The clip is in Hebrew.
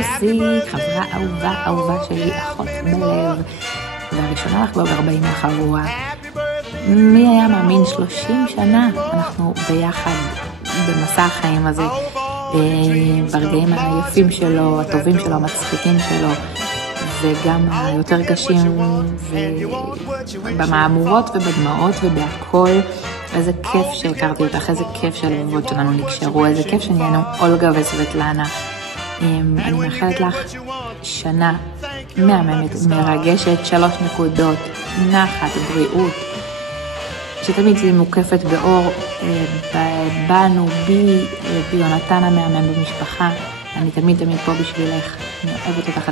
יוסי, חברה אהובה שלי, אחות בלב, והראשונה לך ב-40 לחבורה. מי היה מאמין? 30 שנה אנחנו ביחד במסע החיים הזה, ברגעים היפים שלו, הטובים שלו, המצחיקים שלו, וגם היותר קשים, ובמאמורות ובדמעות ובהכל. איזה כיף שהכרתי אותך, איזה כיף שהלבבות שלנו נקשרו, איזה כיף שנהיינו אולגה וסבטלנה. אני מאחלת לך שנה מהממת, מרגשת, 3 נקודות, נחת, בריאות, שתמיד תהיי מוקפת באור, בנו, בי, ביונתן המהמם במשפחה. אני תמיד פה בשבילך, אני אוהבת אותך.